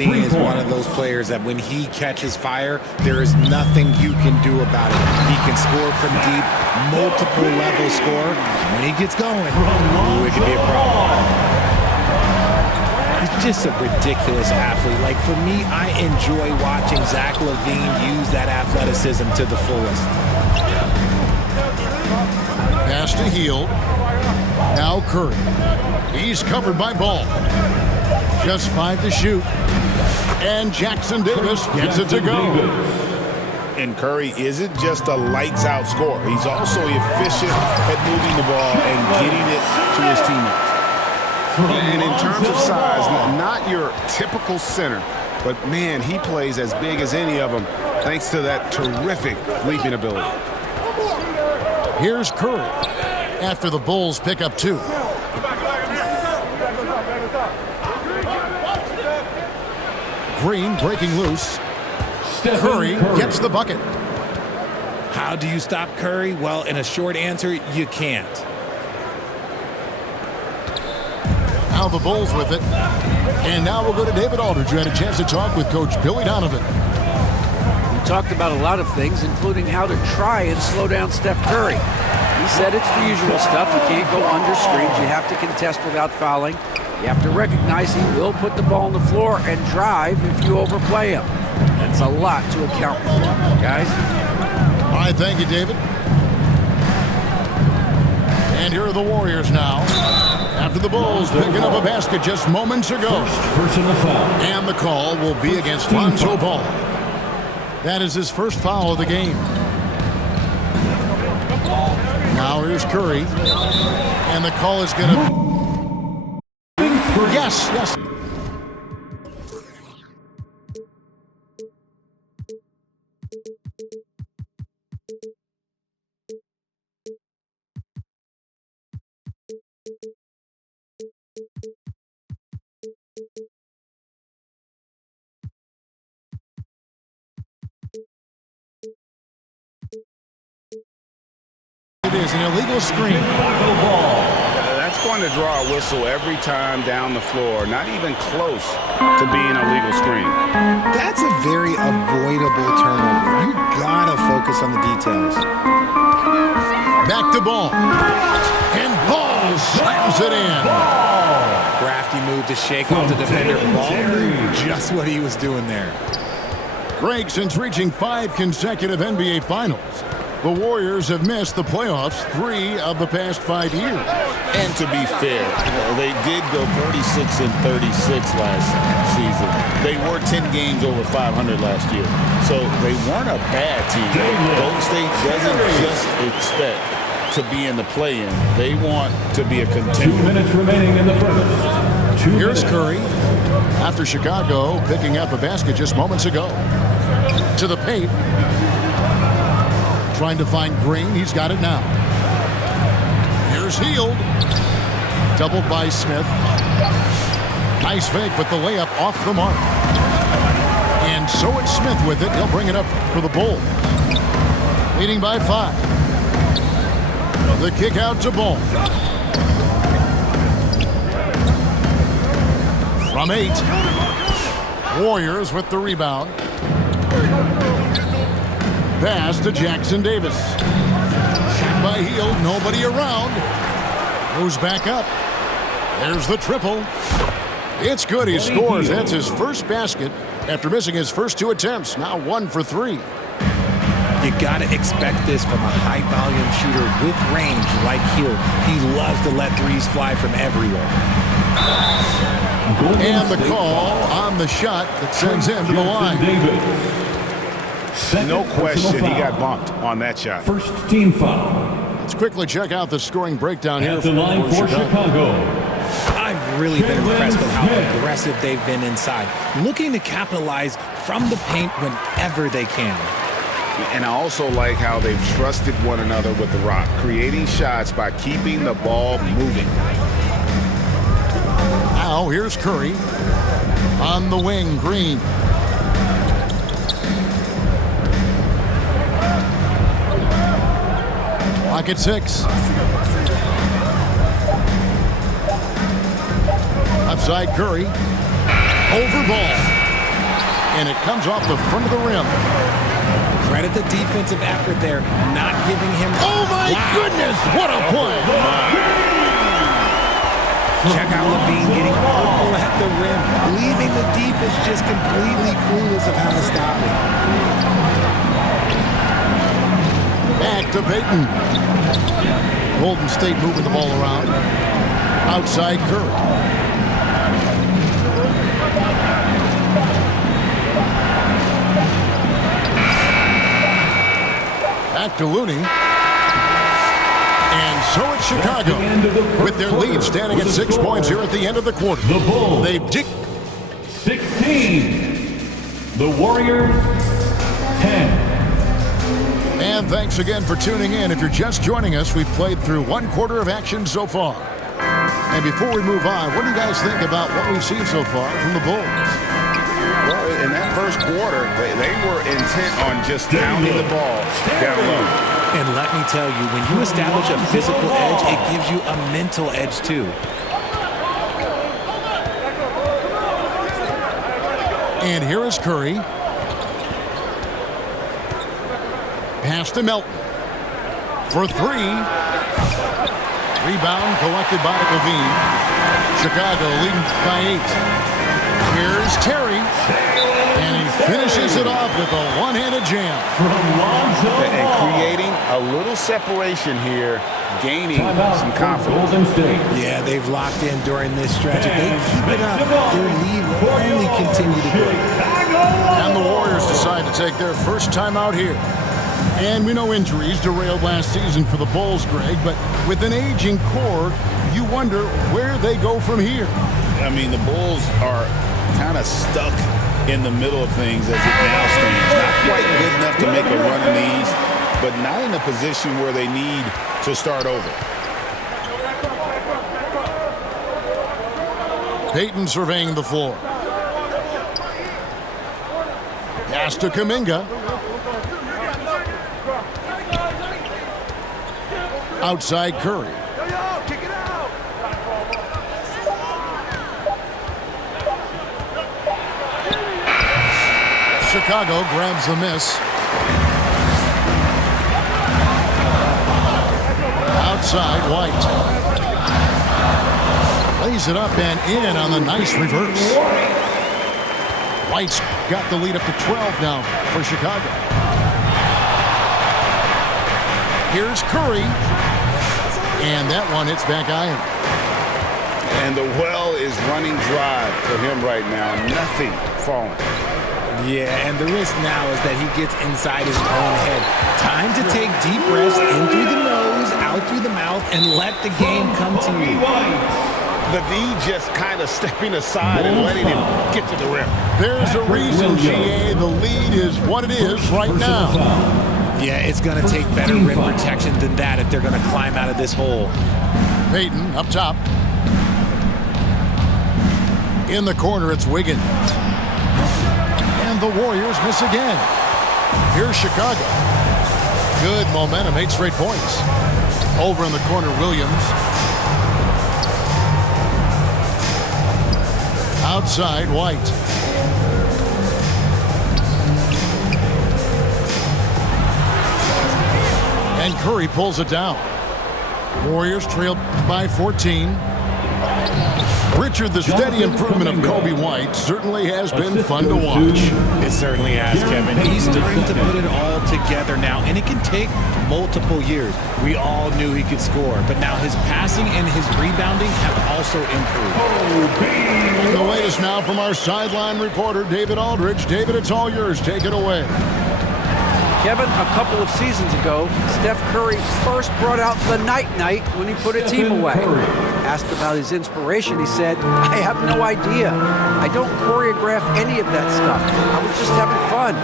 He is one of those players that when he catches fire, there is nothing you can do about it. He can score from deep, multiple level score. When he gets going, ooh, it can be a problem. He's just a ridiculous athlete. Like, for me, I enjoy watching Zach LaVine use that athleticism to the fullest. Pass to Hield. Now Curry. He's covered by Ball. Just 5 to shoot. And Jackson Davis gets it to go. And Curry isn't just a lights-out scorer. He's also efficient at moving the ball and getting it to his teammates. And in terms of size, not your typical center, but, man, he plays as big as any of them thanks to that terrific leaping ability. Here's Curry after the Bulls pick up 2. Green breaking loose. Curry gets the bucket. How do you stop Curry? Well, in a short answer, you can't. Now the Bulls with it. And now we'll go to David Aldridge, who had a chance to talk with Coach Billy Donovan. We talked about a lot of things, including how to try and slow down Steph Curry. He said it's the usual stuff. You can't go under screens. You have to contest without fouling. You have to recognize he will put the ball on the floor and drive if you overplay him. That's a lot to account for, guys. All right, thank you, David. And here are the Warriors now. After the Bulls picking up a basket just moments ago. Personal foul. And the call will be against Lonzo Ball. That is his first foul of the game. Now here's Curry. And the call is going to... Yes. It is an illegal screen. That's going to draw a whistle every time down the floor. Not even close to being a legal screen. That's a very avoidable turnover. You gotta focus on the details. Back to Ball. And Ball slams it in. Crafty move to shake off the defender. Ball knew just what he was doing there. Greg, since reaching 5 consecutive NBA Finals, the Warriors have missed the playoffs 3 of the past 5 years. And to be fair, they did go 46 and 36 last season. They were 10 games over 500 last year. So they weren't a bad team. Golden State doesn't just expect to be in the play-in. They want to be a contender. 2 minutes remaining in the first. Here's Curry after Chicago picking up a basket just moments ago. To the paint. Trying to find Green. He's got it now. Here's Hield. Doubled by Smith. Nice fake, but the layup off the mark. And so it's Smith with it. He'll bring it up for the Bulls. Leading by 5. The kick out to Ball. From 8. Warriors with the rebound. Pass to Jackson Davis. Shot by Hield. Nobody around. Moves back up. There's the triple. It's good. He scores. That's his first basket after missing his first 2 attempts. Now 1 for 3. You got to expect this from a high-volume shooter with range like Hield. He loves to let threes fly from everywhere. And the call on the shot that sends him to the line. No question, he got bumped on that shot. First team foul. Let's quickly check out the scoring breakdown here At the line for Chicago. I've really been impressed with how aggressive they've been inside, looking to capitalize from the paint whenever they can. And I also like how they've trusted one another with the rock, creating shots by keeping the ball moving. Now here's Curry. On the wing, Green. Clock at 6. Outside Curry. Over Ball. and it comes off the front of the rim. Credit the defensive effort there, not giving him... Oh, my goodness! What a play! Check out Levine getting purple at the rim, leaving the defense just completely clueless of how to stop it. Back to Payton. Golden State moving the ball around. Outside Curry. Back to Looney. And so it's Chicago with their lead standing at 6 points here at the end of the quarter. The Bulls, They've 16. The Warriors, 10. And thanks again for tuning in. If you're just joining us, we've played through 1 quarter of action so far. And before we move on, what do you guys think about what we've seen so far from the Bulls? Well, in that first quarter, they were intent on just pounding the ball down low. And let me tell you, when you establish a physical edge, it gives you a mental edge too. And here is Curry. Pass to Melton. For 3. Rebound collected by Levine. Chicago leading by 8. Here's Terry. And he finishes it off with a one-handed jam. And creating a little separation here, gaining some confidence. Yeah, they've locked in during this stretch. If they keep it up, their lead will only continue to grow. And the Warriors decide to take their first time out here. And we know injuries derailed last season for the Bulls, Greg, but with an aging core, you wonder where they go from here. I mean, the Bulls are kind of stuck in the middle of things as it now stands. Not quite good enough to make a run in the East, but not in a position where they need to start over. Payton surveying the floor. Pass to Kuminga. Outside Curry. Chicago grabs the miss. Outside White. Lays it up and in on the nice reverse. White's got the lead up to 12 now for Chicago. Here's Curry. And that one hits back iron. And the well is running dry for him right now. Nothing falling. Yeah, and the risk now is that he gets inside his own head. Time to take deep breaths in through the nose, out through the mouth, and let the game come to you. Levine just kind of stepping aside and letting him get to the rim. There's a reason, GA. The lead is what it is right now. Yeah, it's going to take better rim protection than that if they're going to climb out of this hole. Payton up top. In the corner, it's Wiggins. And the Warriors miss again. Here's Chicago. Good momentum, 8 straight points. Over in the corner, Williams. Outside, White. And Curry pulls it down. Warriors trail by 14. Richard, the steady improvement of Kobe White certainly has been fun to watch. It certainly has, Kevin. He's starting to put it all together now, and it can take multiple years. We all knew he could score, but now his passing and his rebounding have also improved. And the latest now from our sideline reporter, David Aldridge. David, it's all yours. Take it away. Kevin, a couple of seasons ago, Steph Curry first brought out the night-night when he put a team away. Asked about his inspiration, he said, "I have no idea. I don't choreograph any of that stuff. I was just having fun."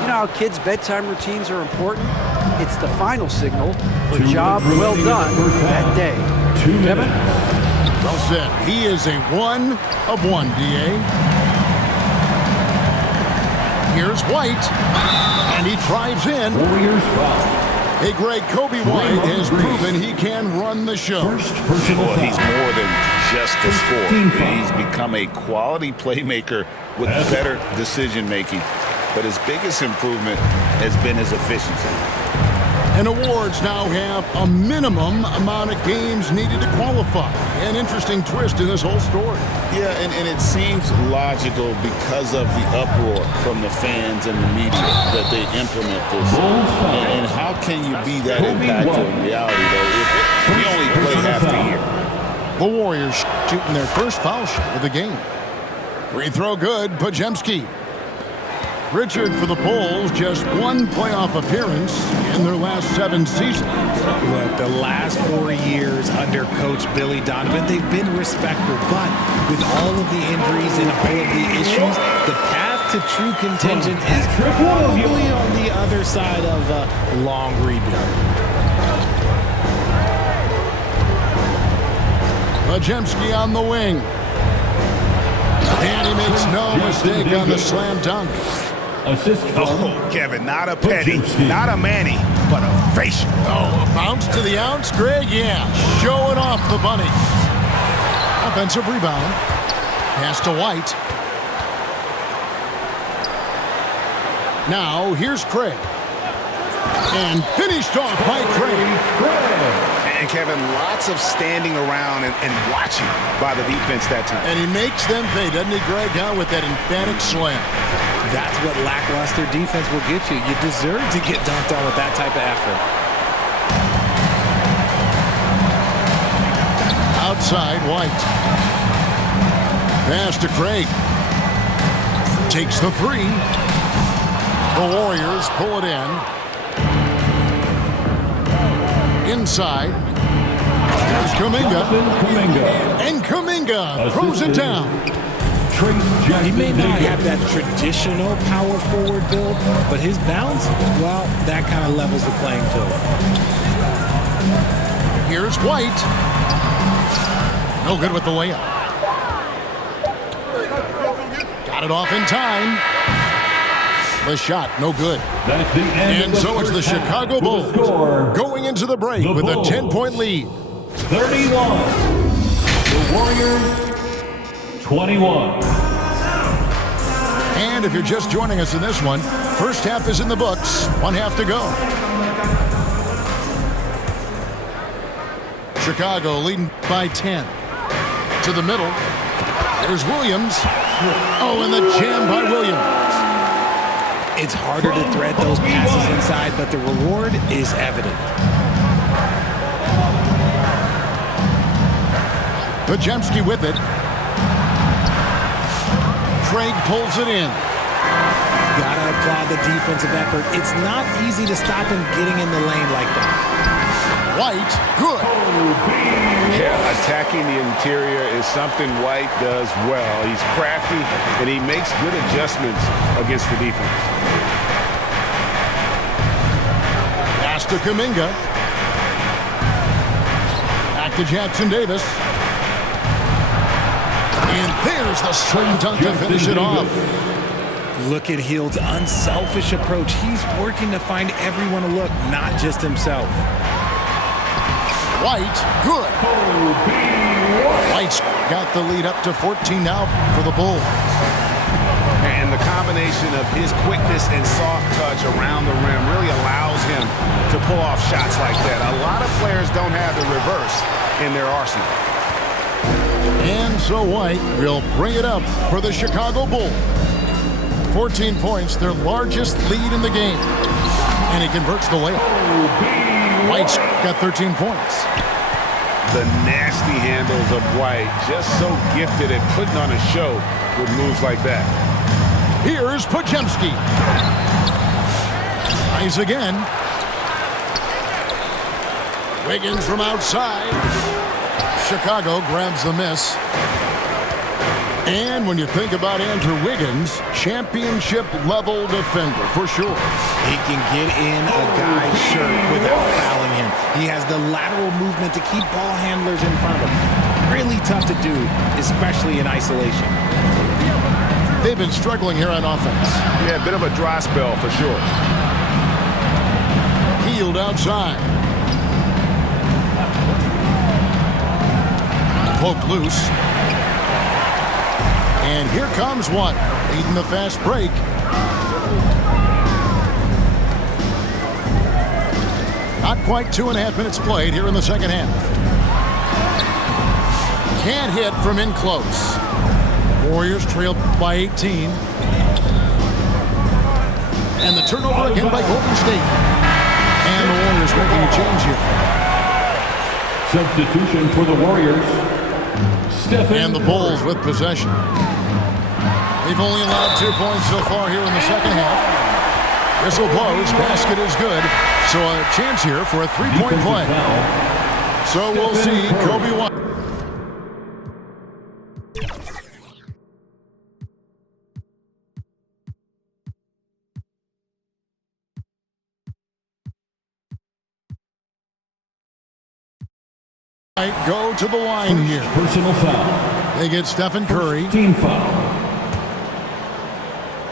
You know how kids' bedtime routines are important? It's the final signal for a job well done that day. Kevin? Well said. He is a 1 of 1, DA. Here's White. And he drives in. Warriors foul. Hey, Greg, Kobe White has proven he can run the show. First personal Well, he's foul. more than just to score. 16 foul. He's become a quality playmaker with better decision-making. But his biggest improvement has been his efficiency. And awards now have a minimum amount of games needed to qualify. An interesting twist in this whole story. Yeah, and it seems logical because of the uproar from the fans and the media that they implement this. And how can you be that impactful in reality, though, if we only play half the year? The Warriors shooting their first foul shot of the game. Free throw good, Podziemski. Richard for the Bulls, just one playoff appearance in their last 7 seasons. Look, the last 4 years under Coach Billy Donovan, they've been respectable. But with all of the injuries and all of the issues, the path to true contention is probably on the other side of a long rebuild. Podziemski on the wing. And he makes no mistake on the slam dunk. Assist from Oh, Kevin, not a penny, not a Manny, but a facial. Oh, a bounce to the ounce, Greg, yeah. Showing off the bunny. Offensive rebound. Pass to White. Now, here's Craig. And finished off by Craig. And Kevin, lots of standing around and watching by the defense that time. And he makes them pay, doesn't he, Greg, with that emphatic slam. That's what lackluster defense will get you. You deserve to get dunked on with that type of effort. Outside, White. Pass to Craig. Takes the three. The Warriors pull it in. Inside. There's Kuminga. And Kuminga throws it down. He may not have that traditional power forward build, but his bounce, well, that kind of levels the playing field. Here's White. No good with the layup. Got it off in time. The shot, no good. That's the end And of so it's the first half. Chicago To the Bulls score, going into the break the with a Bulls. 10-point lead. 31. The Warriors, 21. And if you're just joining us in this one, first half is in the books. 1 half to go. Chicago leading by 10. To the middle. There's Williams. Oh, and the jam by Williams. It's harder to thread those passes inside, but the reward is evident. Podziemski with it. Craig pulls it in. Gotta applaud the defensive effort. It's not easy to stop him getting in the lane like that. White, good. Yeah, attacking the interior is something White does well. He's crafty, and he makes good adjustments against the defense. Pass to Kuminga. Back to Jackson Davis. And there's the slam dunk to finish it off. Look at Hield's unselfish approach. He's working to find everyone to look, not just himself. White, good. White's got the lead up to 14 now for the Bulls. And the combination of his quickness and soft touch around the rim really allows him to pull off shots like that. A lot of players don't have the reverse in their arsenal. And so White will bring it up for the Chicago Bulls. 14 points, their largest lead in the game. And he converts the layup. White's got 13 points. The nasty handles of White, just so gifted at putting on a show with moves like that. Here's Podziemski. Tries again. Wiggins from outside. Chicago grabs the miss. And when you think about Andrew Wiggins, championship-level defender for sure. He can get in a guy's shirt without fouling him. He has the lateral movement to keep ball handlers in front of him. Really tough to do, especially in isolation. They've been struggling here on offense. Yeah, a bit of a dry spell for sure. Hield outside. poked loose. And here comes one, leading the fast break. Not quite 2.5 minutes played here in the second half. Can't hit from in close. Warriors trailed by 18. And the turnover again by Golden State. And the Warriors making a change here. Substitution for the Warriors. Stephen And the Bulls with possession. They've only allowed 2 points so far here in the second half. Whistle blows, basket is good. So a chance here for a three-point play. So we'll see Kobe White. Go to the line here. Personal foul. They get Stephen Curry. Team foul.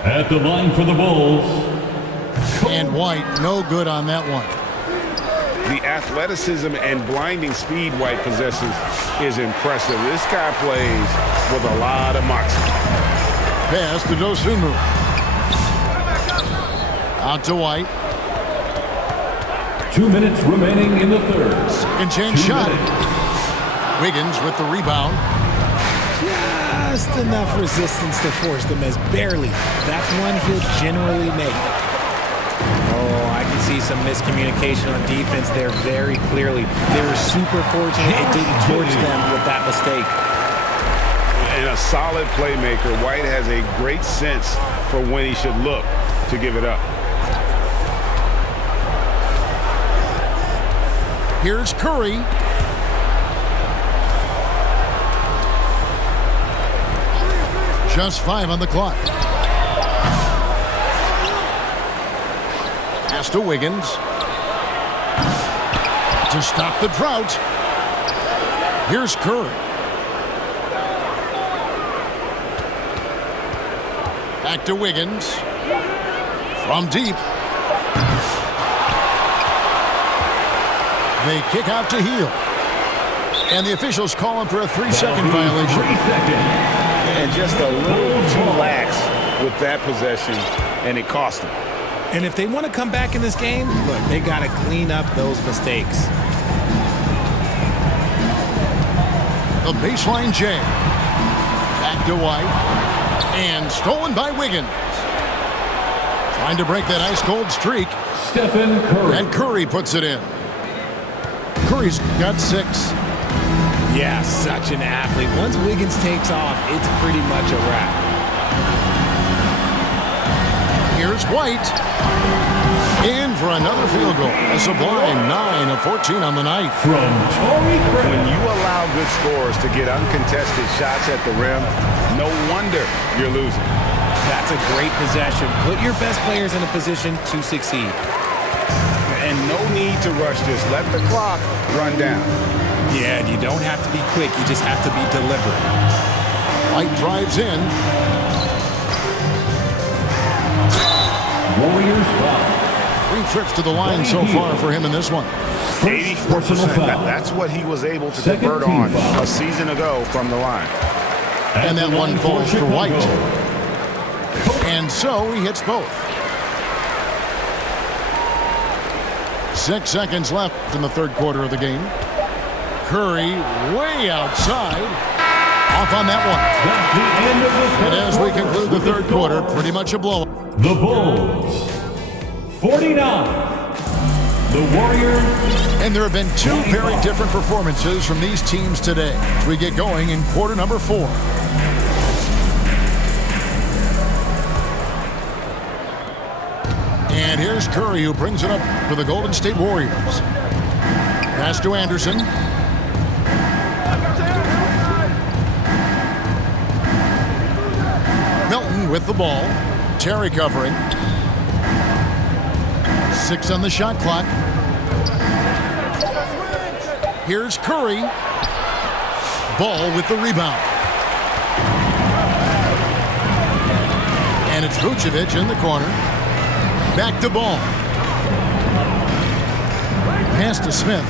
At the line for the Bulls. And White, no good on that one. The athleticism and blinding speed White possesses is impressive. This guy plays with a lot of moxie. Pass to Dosunmu. Out to White. 2 minutes remaining in the third. Second chance shot. Wiggins with the rebound. Just enough resistance to force them as barely. That's one he'll generally make. Oh, I can see some miscommunication on defense there very clearly. They were super fortunate it didn't torch them with that mistake. And a solid playmaker, White has a great sense for when he should look to give it up. Here's Curry. Just 5 on the clock. Pass to Wiggins. To stop the drought. Here's Curry. Back to Wiggins. From deep. They kick out to Hield. And the officials call him for a 3-second violation. 3 seconds. And just a little too lax with that possession, and it cost them. And if they want to come back in this game, look, they got to clean up those mistakes. The baseline J. Back to White. And stolen by Wiggins. Trying to break that ice-cold streak. Stephen Curry. And Curry puts it in. Curry's got 6. Yeah, such an athlete. Once Wiggins takes off, it's pretty much a wrap. Here's White. In for another field goal. A sublime 9 of 14 on the night. From Torrey Craig. When you allow good scorers to get uncontested shots at the rim, no wonder you're losing. That's a great possession. Put your best players in a position to succeed. And no need to rush this. Let the clock run down. Yeah, you don't have to be quick. You just have to be deliberate. White drives in. Warriors foul. 3 trips to the line so far for him in this one. personal foul. That's what he was able to Second convert team on foul. a season ago from the line. And that one falls for White. And so he hits both. 6 seconds left in the third quarter of the game. Curry way outside. Off on that one. That's the end of the And third as we quarter. conclude the third quarter, pretty much a blowout. The Bulls 49. The Warriors. And there have been 2 very different performances from these teams today as we get going in quarter number 4. And here's Curry, who brings it up for the Golden State Warriors. Pass to Anderson. Milton with the ball. Terry covering. 6 on the shot clock. Here's Curry. Ball with the rebound. And it's Vucevic in the corner. Back to Ball. Pass to Smith.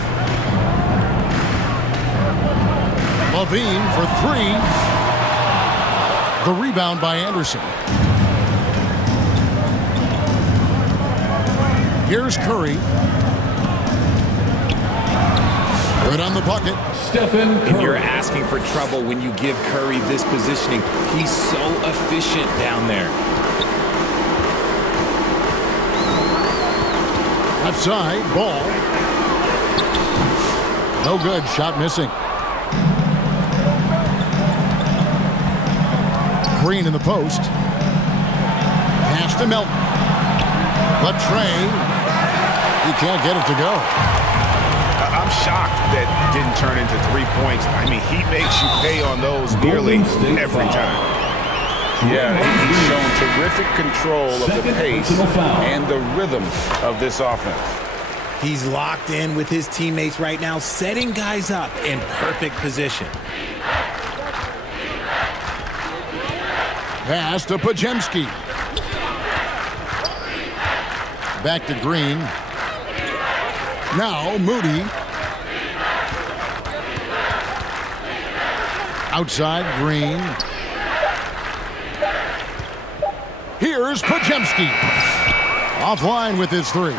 Levine for three. The rebound by Anderson. Here's Curry. Good on the bucket. Stephen And you're Curry. asking for trouble when you give Curry this positioning. He's so efficient down there. Left side, Ball. No good, shot missing. Green in the post. Pass to Melton. Latrey. He can't get it to go. I'm shocked that didn't turn into 3 points. I mean, he makes you pay on those nearly Golden State every foul. time. Yeah, he's shown terrific control of the Second pace personal foul. and the rhythm of this offense. He's locked in with his teammates right now, setting guys up in perfect position. Pass to Podziemski. Back to Green. Now Moody. Outside Green. Here's Podziemski. Offline with his three.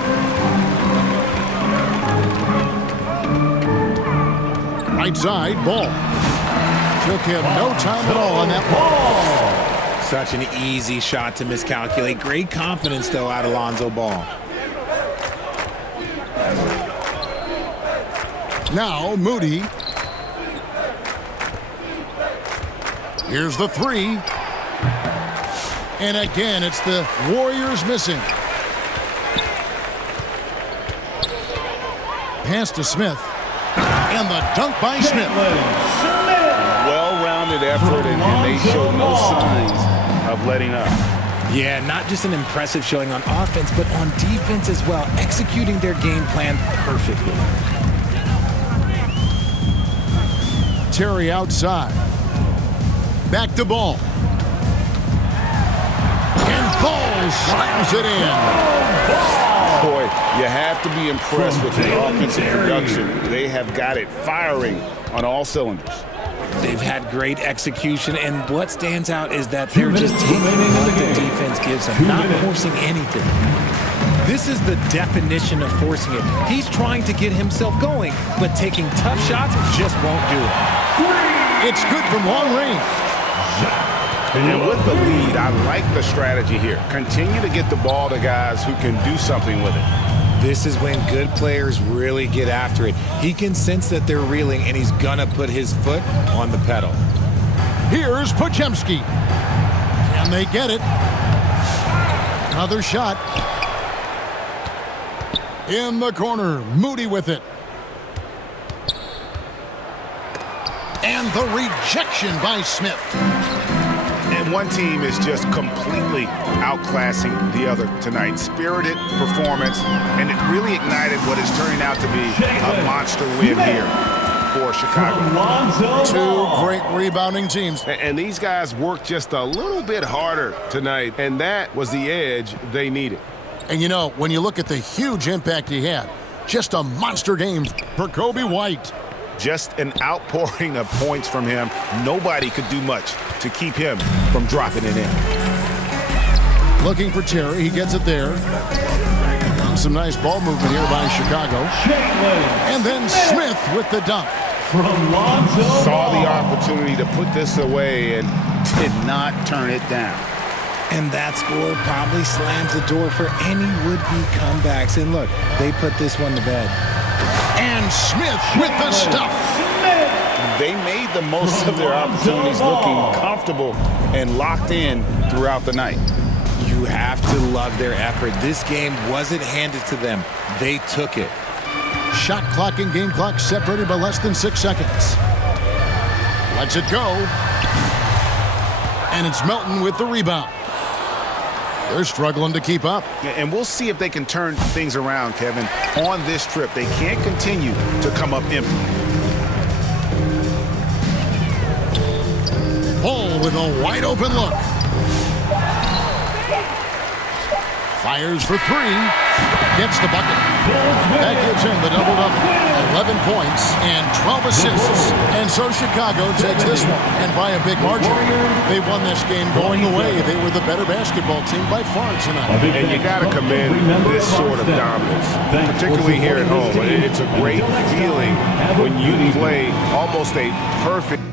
Right side, Ball. Took him no time at all on that ball. Such an easy shot to miscalculate. Great confidence, though, out of Lonzo Ball. Now Moody. Here's the three. And again, it's the Warriors missing. Pass to Smith. And the dunk by Smith. Well-rounded effort, and they show no signs of letting up. Yeah, not just an impressive showing on offense, but on defense as well, executing their game plan perfectly. Terry outside. Back to Ball. And Ball slams it in. Boy, you have to be impressed with the offensive production. They have got it firing on all cylinders. They've had great execution, and what stands out is that they're just taking what the defense gives them, not forcing anything. This is the definition of forcing it. He's trying to get himself going, but taking tough shots just won't do it. It's good from long range. And with the lead, I like the strategy here. Continue to get the ball to guys who can do something with it. This is when good players really get after it. He can sense that they're reeling, and he's gonna put his foot on the pedal. Here's Podziemski. Can they get it? Another shot. In the corner, Moody with it. And the rejection by Smith. And one team is just completely outclassing the other tonight. Spirited performance, and it really ignited what is turning out to be a monster win here for Chicago. Two great rebounding teams. And these guys worked just a little bit harder tonight, and that was the edge they needed. And you know, when you look at the huge impact he had, just a monster game for Kobe White. Just an outpouring of points from him. Nobody could do much to keep him from dropping it in. Looking for Terry. He gets it there. Some nice ball movement here by Chicago. And then Smith with the dunk. From Lonzo Saw the Ball. opportunity to put this away and did not turn it down. And that score probably slams the door for any would-be comebacks. And look, they put this one to bed. And Smith with the stuff. They made the most of their opportunities, looking comfortable and locked in throughout the night. You have to love their effort. This game wasn't handed to them. They took it. Shot clock and game clock separated by less than 6 seconds. Lets it go. And it's Melton with the rebound. They're struggling to keep up. And we'll see if they can turn things around, Kevin, on this trip. They can't continue to come up empty. Ball with a wide open look. Fires for three. gets the bucket. That gives him the double-double. 11 points and 12 assists. And so Chicago takes this one. And by a big margin. They won this game going away. They were the better basketball team by far tonight. And you got to commend this sort of dominance, particularly here at home. It's a great feeling when you play almost a perfect